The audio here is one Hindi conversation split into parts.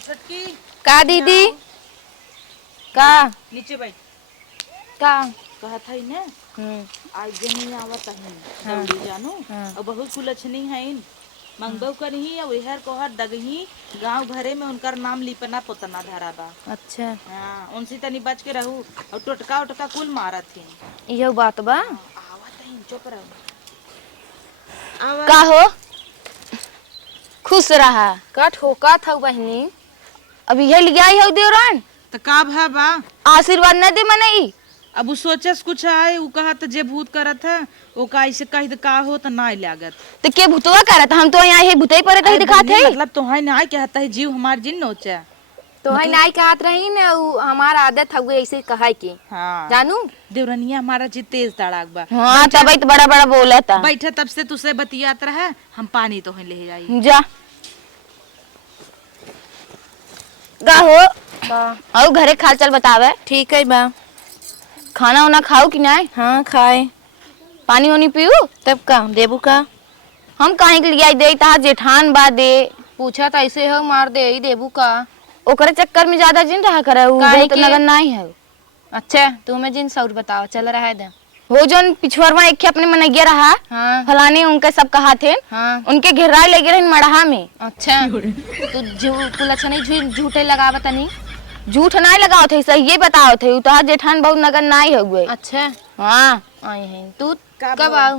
छुटकी का दीदी का नीचे बैठ का कहा था इन्हें आज जनी आवत है दौड़ी जानू और बहुत कुलछनी है इन मंगबो करही और इहर कोहर दगही गांव घरे में उनकर नाम लिपना पोतना धरा बा। अच्छा हाँ उनसे तनी बच के रहू और टोटका उटका कुल मारत है। यह बात बा। आवत है चुप रहो। का हो खुश रहा का ठोका था बहनी अब यह ले आई हो देवरान तो का भा बा आशीर्वाद न दे मनई अब उ सोचस कुछ है उ कहा तो जे भूत करत है वो का ऐसे कही तो का हो तो ना लागत तो के भूतवा करत हम तो यहाँ हे भूतई पर ही दिखात है मतलब तो है ना कहता है जीव हमार जिन नोचा तो है नाई कहत रही न हमार आदत हवे ऐसे कहाय के। हाँ जानू देवरनिया हमारा जी तेज तड़ाक बा। हां तब तो बड़ा बड़ा बोला था बैठे तब से तुसे बतियात रहा हम पानी तो है ले जाई जा का हो आओ घरे खा चल बतावे ठीक है बा। खाना वाना खाओ कि नहीं? हाँ खाए। पानी वानी पियो तब का देबू का हम काहे के लिए दे ता जेठान बा दे पूछा तो ऐसे हो मार दे ही देबू का ओकरे चक्कर में ज्यादा जिन रहा करे उ काहे बहुत के? लगन नहीं है। अच्छा तुम्हें जिन सौर बताओ चल रहा है दे वो जोन पिछुआरवा एक अपने मनैया रहा हाँ फलाने उनके सब कहा थे हाँ उनके घेराई लगे रहे मड़हा में। अच्छा तू कुलछनी झूठे लगावत नहीं झूठ नहीं लगाओ थे सही बताओ थे तो जेठान बहुत नगन नहीं हुए। अच्छा हाँ आई है तू कब आओ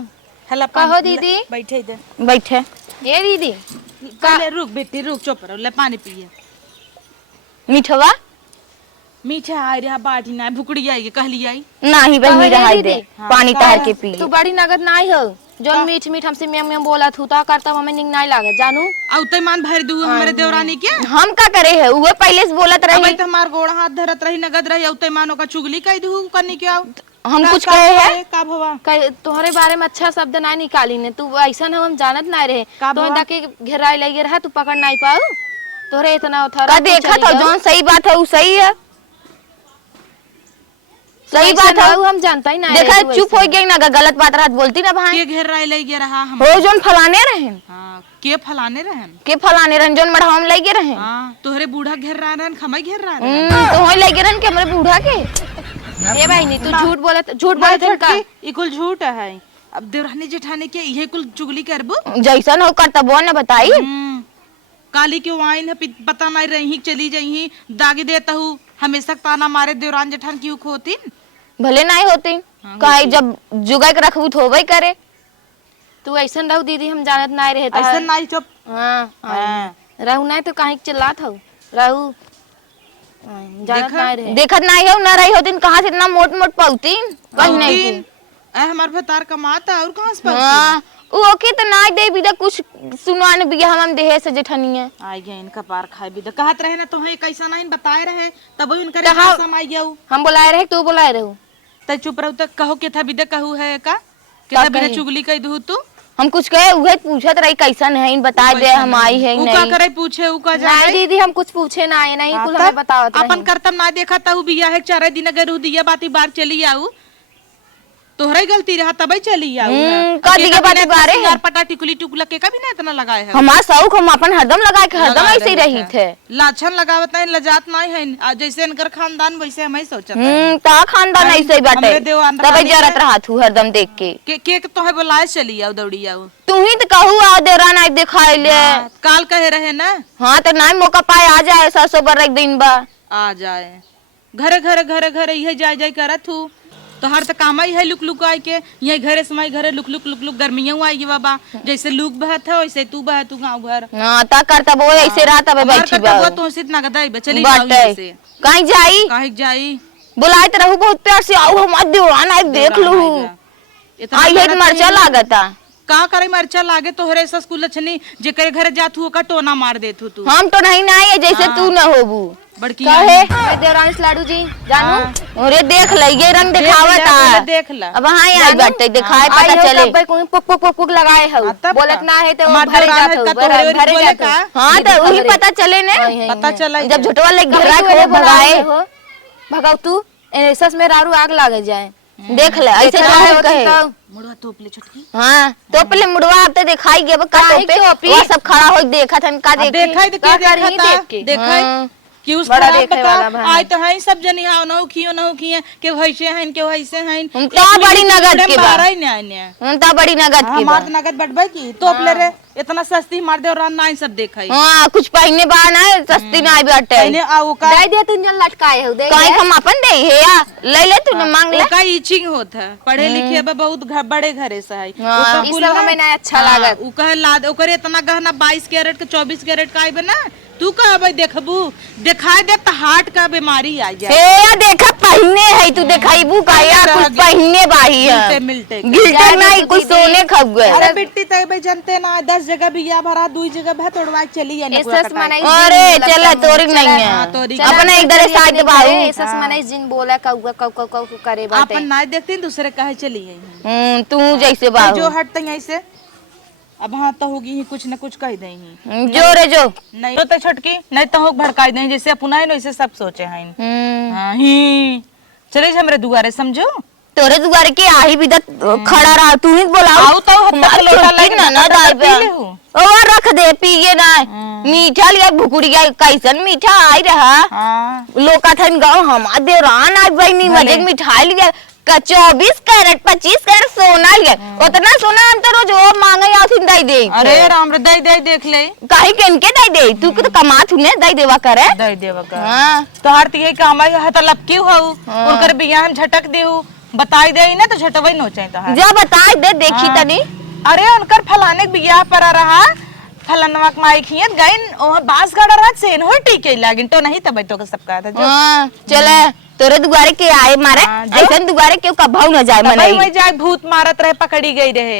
हला कहो दीदी बैठे इधर बैठे ये दीदी पहले रुक बेटी रुक चुप रहो ले पानी पिए मिठवा मीठा आई रहा बाटी ना भुकड़ी आई कहली आई नहीं बहनी कहो रहा दीदी। दे पानी तार के पी तू बड़ी नगद नहीं हो जोन मीठ मीठ हमसे मियां बोला थू ता करता हमें निंग नहीं लागत जानू औते मान भर दू हमारे देवरानी के हम का करे है वो पहले से बोलत अब रही तो हमार गोड़ हाथ धरत रही नगद रही औते मानो का चुगली कह दू करने के आओ हम कुछ कहे है का भवा तुम्हारे बारे में अच्छा शब्द नहीं निकाली ने तू ऐसा ना हम जानत नहीं रहे का तो बाबा? ताकि घेराई लगे रहा तू पकड़ नहीं पाऊ तोरे इतना उठा का देखा था जोन सही बात है वो सही है सही बात है हम जानता ही नहीं देखा रहे तू चुप ऐसे। हो गई ना गलत बात रात बोलती ना भाई के घेर रही लगे रहा हम हो जोन फलाने रहन हां के फलाने रहन के फलाने रहन जोन मढ़ाम लगे रहन हां तोहरे बूढ़ा घेर रहा रहन खमई घेर रहा तो होई लगे रहन के हमरे बूढ़ा के ए भाई नहीं तू झूठ बोलत है का ई कुल झूठ है। अब देवरानी जेठानी के इहे कुल चुगली करबो जैसन हो करता वो न बताई काली के वाइन है पता नहीं रही चली जाई दागी देता हूँ हमेशा ताना मारे देवरान जेठान क्यों खोती भले नहीं होती हाँ, काहे जब जुगाई के रखबू तो होबे करे तू ऐसा रहू दीदी हम जानत नहीं रहे ऐसा नहीं चुप हां रहू नहीं तो काहे चिल्लात हो रहू जानत नहीं रहे देखत नहीं हो न रही होती कहां से इतना मोट मोट पौती कहीं नहीं थी ऐ हमार भतार कमाता और कहां से हां वो के तो नहीं दे बिदा कुछ सुनवान बिया हम देहे से जेठनिया आई गए इनका पार खाए भी कहत रहे ना तो है कैसा नहीं बताए रहे तब इनका कहा- समाई गया हम बुलाए रहे तू बुलाए रहू त चुप रहो तक कहो के था बिदे कहू है का के था बिना कही? चुगली कह दू तू हम कुछ कहे उहे पूछत रही कैसन है इन बता दे हम आई है उ का नहीं करे पूछे उ का नहीं जाए दीदी हम कुछ पूछे ना आए नहीं कुल हमें बताओ अपन करतम ना देखा ता बिया है 4 दिन अगर उ दिया बाती बार चली आऊ तोहरे गलती रहा तबे चली आऊ का दिया बाती बारे है? यार पटा टिकुली टुकुला के का भी ना इतना लगाए है हमार शौक हम अपन हरदम लगा के हरदम ऐसे ही रही थे लाछन लगावत नहीं लजात नहीं है आज जैसे इनकर खानदान वैसे हम ही सोचत ता खानदान ऐसे ही बाटे हमरे देवान तब रानी जरत रहा तू हरदम देख के के तो है बुलाए चली आऊ दौड़ी आऊ तू ही तो कहू आ देवरान आई दिखाई ले काल कहे रहे ना हाँ तो नहीं मौका पाए आ जाए 700 बर एक दिन बा आ जाए घरे घरे घरे घरे यही जाय जाय करत हूँ तो हर तो काम ही है लुक लुक आए के यही घरे समय घरे लुक लुक लुक लुक गर्मियों आई बाबा जैसे लुक बहत है वैसे तू बह तू गाँव घर हाँ ता करता वो ऐसे रहा तब बैठी बा तो सिर्फ नगदाई चली जाओ बाटे ऐसे कहीं जाई काहे के जाई बुलाए तो रहू बहुत प्यार से आओ हम देवरान आई देख लू इतना आई है मरचा लागता का करे मरचा लागे तोहरे सस कुलछनी जे करे घरे जात हु का टोना मार देत हु तू हम तो नहीं ना है जैसे तू न होबू बड़की कहे देवरानी लाडू जी जानू अरे देख ले ये रंग दिखावत आ देख ला अब हां आई बाटे दिखाए पता चले पुक पुक पुक पुक लगाए हो तब बोलत ना है तो हमार भरे देवरान जात है हो का तोहरे भरे बोले जात का हो हां तो वही पता चले ने पता चला जब झुटवा ले घेरा को भगाए भगाओ तू एसस में रारू आग लागे जाए देख ले ऐसे चाहे कहे मुड़वा तोप ले छुटकी। हाँ तो पहले मुड़वा अब तो दिखाई गया का काहे पे टोपी? वो सब खड़ा हो देखा था का देखे देखा तो का क्या करी देखा देख के? देखा कि उस बड़ा खराब देखे बता वाला भाई। आय तो है सब जनी हां नौ किए के वैसे हैं के वैसे हैं हम तो बड़ी नगद के बा बारह ने आने हम तो बड़ी नगद के बा हमार नगद बढ़बे की तोप ले रे इतना सस्ती मार दे और ना सब देखाई हाँ कुछ पहने बा ना सस्ती ना बाटे पहले आओ का दे दे तू जन लटकाए हो दे काहे हम अपन दे हे या ले ले तू मांग ले का इचिंग होत है पढ़े लिखे बा बहुत बड़े घरे से है हाँ। ई सब हमें ना अच्छा लागत। उ कहे लाद ओकरे इतना गहना 22 कैरेट के 24 कैरेट का आइबे ना तू कह भाई देखबू दिखाई दे त हार्ट का बीमारी आ जाए हे या देखा पहने है तू दिखाईबू का या कुछ पहने बाही है मिलते गिल्टर नहीं कुछ सोने खब गए अरे बिट्टी तय भाई जनते ना 10 जगह बिया भरा 2 जगह भे तोड़वा चली है एसस मनाई अरे चल तोरी नहीं हाँ, है तोरी अपना एक दरे साथ बाहू एसस मनाई जिन बोला कौवा कौ कौ कौ करे बाटे अपन ना देखते दूसरे कहे चली है तू जैसे बाहू जो हटते हैं ऐसे अब हाँ तो होगी ही कुछ न कुछ कह देही जो रे जो नहीं तो छोटकी नहीं तो होग भड़काई देही जैसे अपना है वैसे सब सोचे हैं हाँ ही चले हमरे दुआरे समझो तोरे दुआरे के आही भी खड़ा रहा तू ही बोलाओ आओ तो हत्ता लोटा लगे ना ना दाई पे ओ रख दे पिए ना मीठा लिया भुकुड़िया कैसन मीठा आई रहा हाँ लोका थन गाँव हमार देवरान आई बहनी मजे मिठाई लिया का 24 कैरेट 25 कैरेट सोना लिया उतना सोना हम तो रोज वो मांगे आथी दई दे अरे राम रे दई दई देख ले काहे केनके दई दे तू तो कमा थुने दई देवा करे दई देवा का हां तो हर तिये काम आई हत लपकी हो उनकर बियाह हम झटक देहु बताई दे ना तो झटवई नो चाहे तो जा बताई दे देखी तनी अरे उनकर फलाने के बियाह पर रहा फलनवा के माई खियत गइन ओ बास गाड़ा रात सेन हो टीके लागिन तो नहीं तब तो सब का था जो हां चले तोरे दुआरे के आए मारे ऐसन दुआरे क्यों कभाऊ न जाए भाई मनई वही जाए भूत मारत रहे पकड़ी गई रहे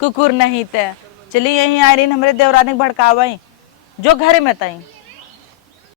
कुकुर नहीं ते चली यही आ रही हमरे देवरानी भड़कावई जो घरे में तई